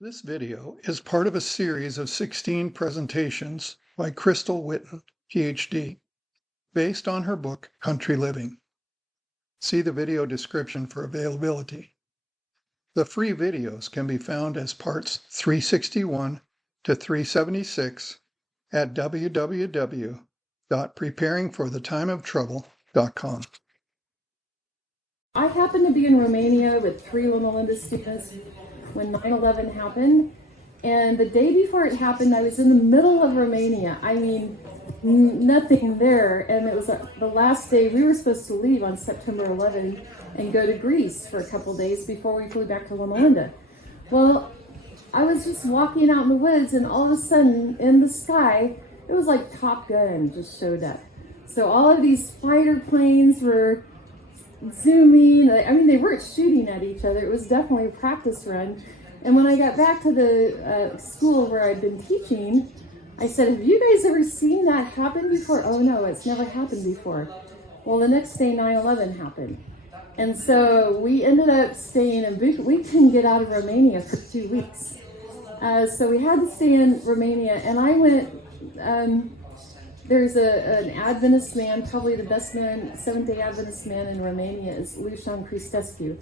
This video is part of a series of 16 presentations by Crystal Whitten, PhD, based on her book, Country Living. See the video description for availability. The free videos can be found as parts 361 to 376 at www.preparingforthetimeoftrouble.com. I happened to be in Romania with 3 Loma Linda students when 9/11 happened, and the day before it happened, I was in the middle of Romania. I mean, nothing there, and it was the last day. We were supposed to leave on September 11 and go to Greece for a couple days before we flew back to Loma Linda. Well, I was just walking out in the woods, and all of a sudden, in the sky, it was like Top Gun just showed up. So all of these fighter planes were zooming. I mean, they weren't shooting at each other. It was definitely a practice run. And when I got back to the school where I'd been teaching, I said, "Have you guys ever seen that happen before?" "Oh no, it's never happened before." Well, the next day 9/11 happened. And so we ended up staying in, we couldn't get out of Romania for 2 weeks. So we had to stay in Romania, and I went, there's an Adventist man, probably the best man, Seventh-day Adventist man in Romania is Lucian Cristescu.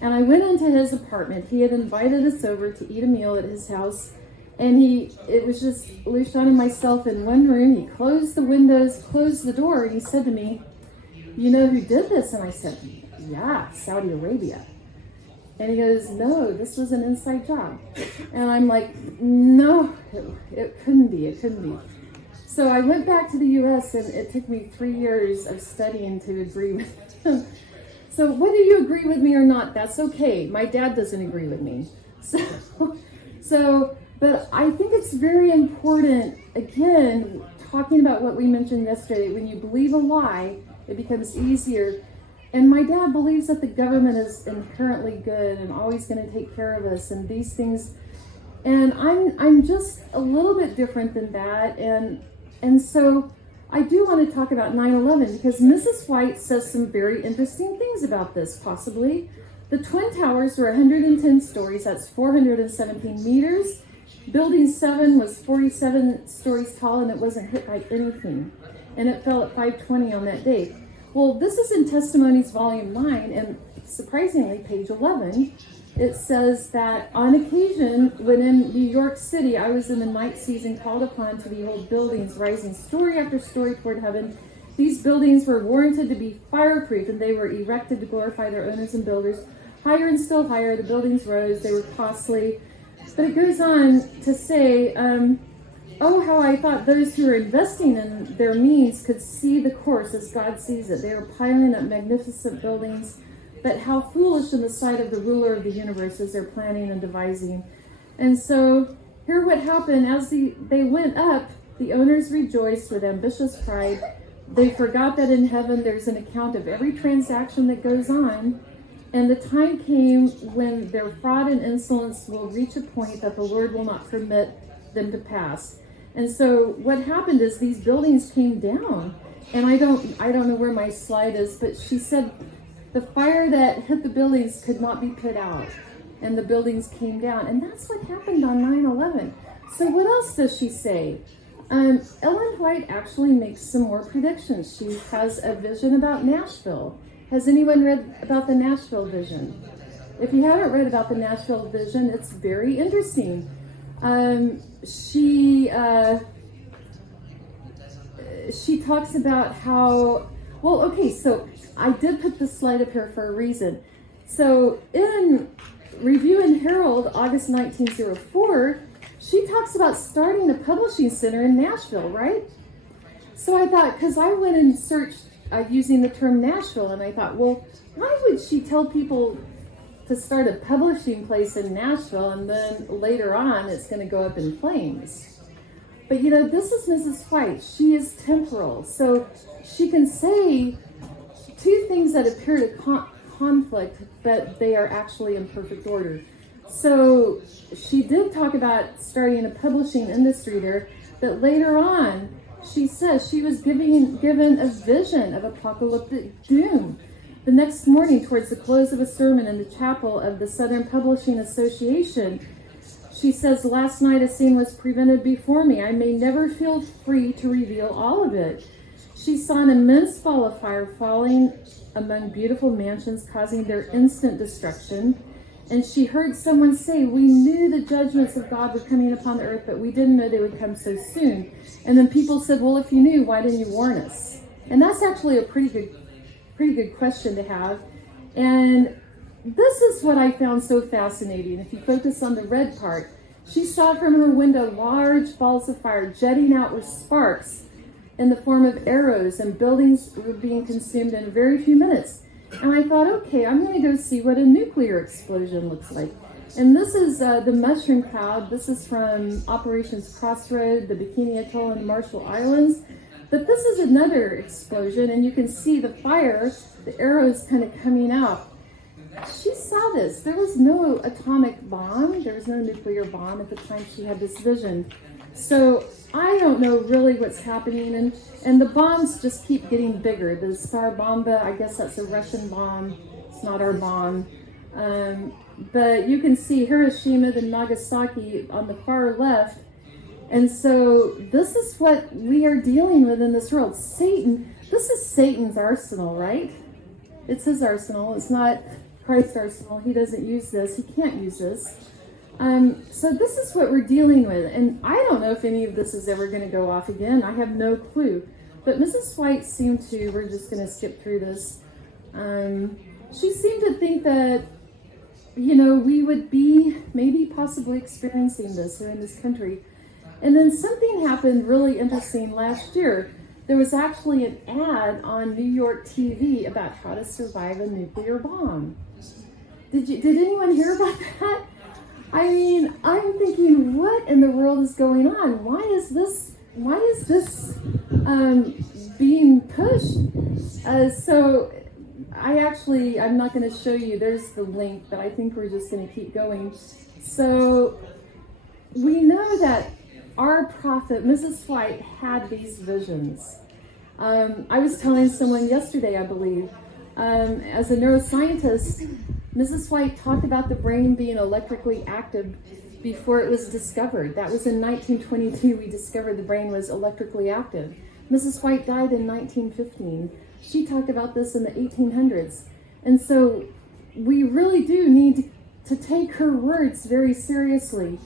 And I went into his apartment. He had invited us over to eat a meal at his house. And it was just Lucian and myself in one room. He closed the windows, closed the door, and he said to me, "You know who did this?" And I said, "Yeah, Saudi Arabia." And he goes, "No, this was an inside job." And I'm like, "No, it couldn't be, it couldn't be." So I went back to the U.S., and it took me 3 years of studying to agree with him. So whether you agree with me or not, that's okay. My dad doesn't agree with me. But I think it's very important, again, talking about what we mentioned yesterday, when you believe a lie, it becomes easier. And my dad believes that the government is inherently good and always going to take care of us and these things. And I'm just a little bit different than that. And so I do want to talk about 9/11 because Mrs. White says some very interesting things about this, possibly. The Twin Towers were 110 stories, that's 417 meters. Building 7 was 47 stories tall, and it wasn't hit by anything. And it fell at 5:20 on that day. Well, this is in Testimonies Volume 9, and surprisingly, page 11. It says that on occasion, when in New York City, I was in the night season called upon to behold buildings rising story after story toward heaven. These buildings were warranted to be fireproof, and they were erected to glorify their owners and builders. Higher and still higher, the buildings rose. They were costly. But it goes on to say, "Oh, how I thought those who were investing in their means could see the course as God sees it. They were piling up magnificent buildings. But how foolish in the sight of the ruler of the universe is their planning and devising." And so here what happened, as they went up, the owners rejoiced with ambitious pride. They forgot that in heaven there's an account of every transaction that goes on. And the time came when their fraud and insolence will reach a point that the Lord will not permit them to pass. And so what happened is these buildings came down. And I don't know where my slide is, but she said the fire that hit the buildings could not be put out, and the buildings came down. And that's what happened on 9/11. So what else does she say? Ellen White actually makes some more predictions. She has a vision about Nashville. Has anyone read about the Nashville vision? If you haven't read about the Nashville vision, it's very interesting. She talks about how, well, okay, so I did put this slide up here for a reason. So in Review and Herald, August 1904, she talks about starting a publishing center in Nashville, right? So I thought, because I went and searched using the term Nashville, and I thought, well, why would she tell people to start a publishing place in Nashville, and then later on it's going to go up in flames? But you know, this is Mrs. White. She is temporal, so she can say two things that appear to conflict, but they are actually in perfect order. So she did talk about starting a publishing industry there, but later on, she says she was given a vision of apocalyptic doom. The next morning, towards the close of a sermon in the chapel of the Southern Publishing Association, She says, last night a scene was prevented before me. I may never feel free to reveal all of it. She saw an immense ball of fire falling among beautiful mansions, causing their instant destruction. And she heard someone say, we knew the judgments of God were coming upon the earth, but we didn't know they would come so soon. And then people said, well, if you knew, why didn't you warn us? And that's actually a pretty good question to have. And this is what I found so fascinating. If you focus on the red part, she saw from her window large balls of fire jetting out with sparks in the form of arrows, and buildings were being consumed in a very few minutes. And I thought, okay, I'm going to go see what a nuclear explosion looks like. And this is the mushroom cloud. This is from Operations Crossroad, the Bikini Atoll and the Marshall Islands. But this is another explosion, and you can see the fire, the arrows kind of coming out. She saw this. There was no atomic bomb. There was no nuclear bomb at the time she had this vision. So I don't know really what's happening, and the bombs just keep getting bigger. The Tsar Bomba, I guess that's a Russian bomb. It's not our bomb. But you can see Hiroshima and Nagasaki on the far left. And so this is what we are dealing with in this world. Satan, this is Satan's arsenal, right? It's his arsenal. It's not Christ's arsenal. He doesn't use this. He can't use this. So this is what we're dealing with. And I don't know if any of this is ever going to go off again. I have no clue. But Mrs. White seemed to, we're just going to skip through this. She seemed to think that, you know, we would be maybe possibly experiencing this here in this country. And then something happened really interesting last year. There was actually an ad on New York TV about how to survive a nuclear bomb. Did anyone hear about that? I mean, I'm thinking, what in the world is going on? Why is this being pushed? So I'm not going to show you. There's the link, but I think we're just going to keep going. So we know that our prophet, Mrs. White, had these visions. I was telling someone yesterday, I believe, as a neuroscientist, Mrs. White talked about the brain being electrically active before it was discovered. That was in 1922. We discovered the brain was electrically active. Mrs. White died in 1915. She talked about this in the 1800s. And so we really do need to take her words very seriously.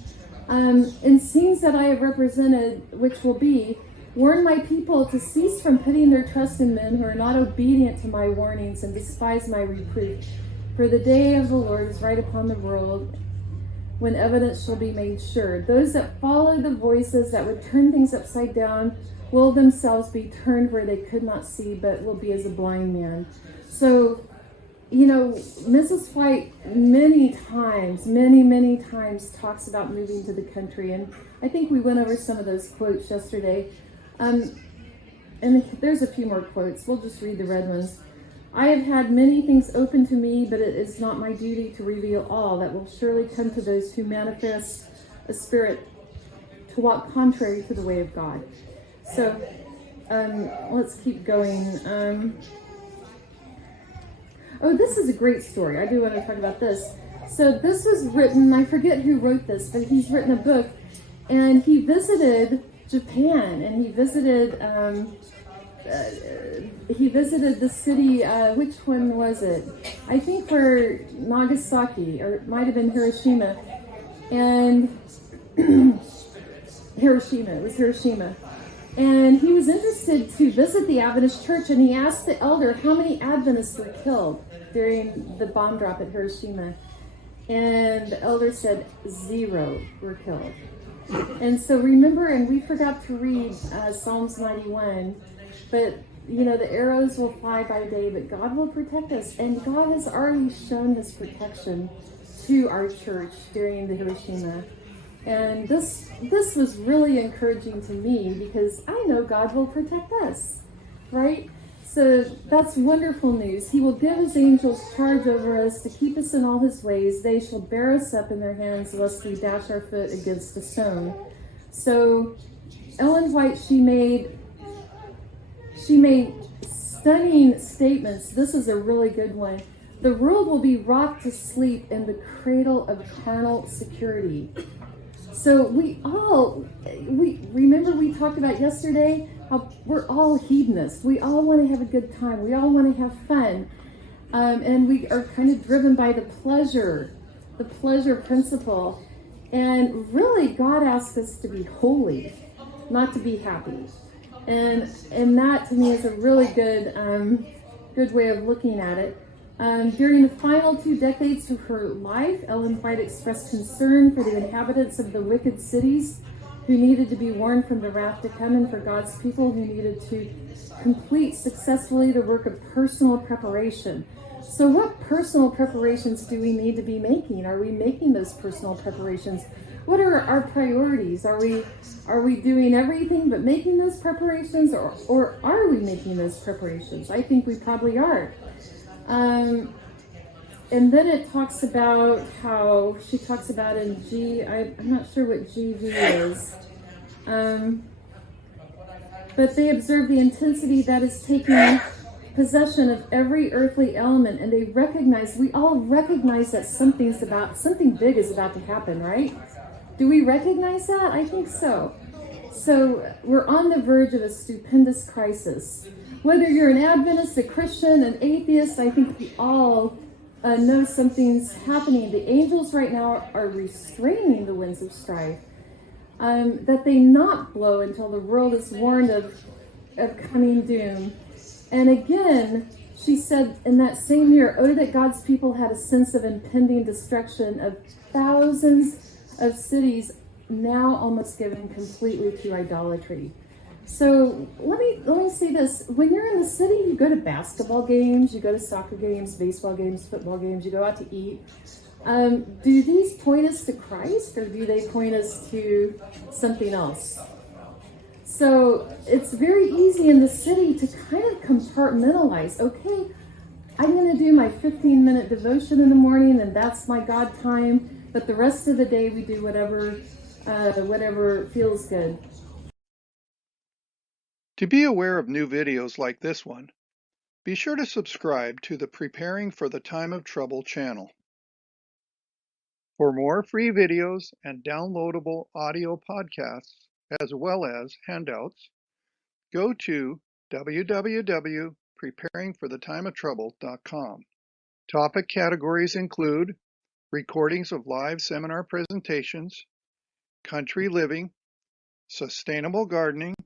In scenes that I have represented, which will be, warn my people to cease from putting their trust in men who are not obedient to my warnings and despise my reproof. For the day of the Lord is right upon the world, when evidence shall be made sure. Those that follow the voices that would turn things upside down will themselves be turned where they could not see, but will be as a blind man. So, you know, Mrs. White many times talks about moving to the country, and I think we went over some of those quotes yesterday. And there's a few more quotes. We'll just read the red ones. I have had many things open to me, but it is not my duty to reveal all. That will surely come to those who manifest a spirit to walk contrary to the way of God. So let's keep going. This is a great story. I do want to talk about this. So this was written, I forget who wrote this, but he's written a book, and he visited Japan, and he visited the city, which one was it? I think for Nagasaki, or it might have been Hiroshima. And it was Hiroshima. And he was interested to visit the Adventist church, and he asked the elder how many Adventists were killed during the bomb drop at Hiroshima. And the elder said 0 were killed. And so remember, and we forgot to read Psalms 91, but you know, the arrows will fly by day, but God will protect us. And God has already shown his protection to our church during the Hiroshima. And this was really encouraging to me, because I know God will protect us, right? So that's wonderful news. He will give his angels charge over us to keep us in all his ways. They shall bear us up in their hands, lest we dash our foot against a stone. So Ellen White, she made stunning statements. This is a really good one. The world will be rocked to sleep in the cradle of carnal security. So we remember we talked about yesterday how we're all hedonists. We all want to have a good time. We all want to have fun, and we are kind of driven by the pleasure principle. And really, God asks us to be holy, not to be happy. And that to me is a really good way of looking at it. During the final 2 decades of her life, Ellen White expressed concern for the inhabitants of the wicked cities who needed to be warned from the wrath to come, and for God's people who needed to complete successfully the work of personal preparation. So what personal preparations do we need to be making? Are we making those personal preparations? What are our priorities? Are we doing everything but making those preparations, or are we making those preparations? I think we probably are. And then it talks about how she talks about in I'm not sure what GV is, but they observe the intensity that is taking possession of every earthly element, and we all recognize that something big is about to happen, right? Do we recognize that? I think so. So we're on the verge of a stupendous crisis. Whether you're an Adventist, a Christian, an atheist, I think we all know something's happening. The angels right now are restraining the winds of strife, that they not blow until the world is warned of coming doom. And again, she said in that same year, oh, that God's people had a sense of impending destruction of thousands of cities now almost given completely to idolatry. So let me say this. When you're in the city, you go to basketball games, you go to soccer games, baseball games, football games, you go out to eat. Do these point us to Christ, or do they point us to something else? So it's very easy in the city to kind of compartmentalize. Okay, I'm going to do my 15-minute devotion in the morning, and that's my God time. But the rest of the day, we do whatever feels good. To be aware of new videos like this one, be sure to subscribe to the Preparing for the Time of Trouble channel. For more free videos and downloadable audio podcasts, as well as handouts, go to www.preparingforthetimeoftrouble.com. Topic categories include recordings of live seminar presentations, country living, sustainable gardening,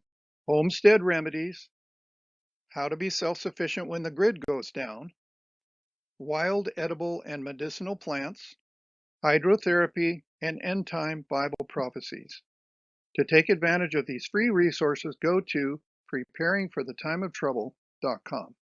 homestead remedies, how to be self-sufficient when the grid goes down, wild edible and medicinal plants, hydrotherapy, and end-time Bible prophecies. To take advantage of these free resources, go to preparingforthetimeoftrouble.com.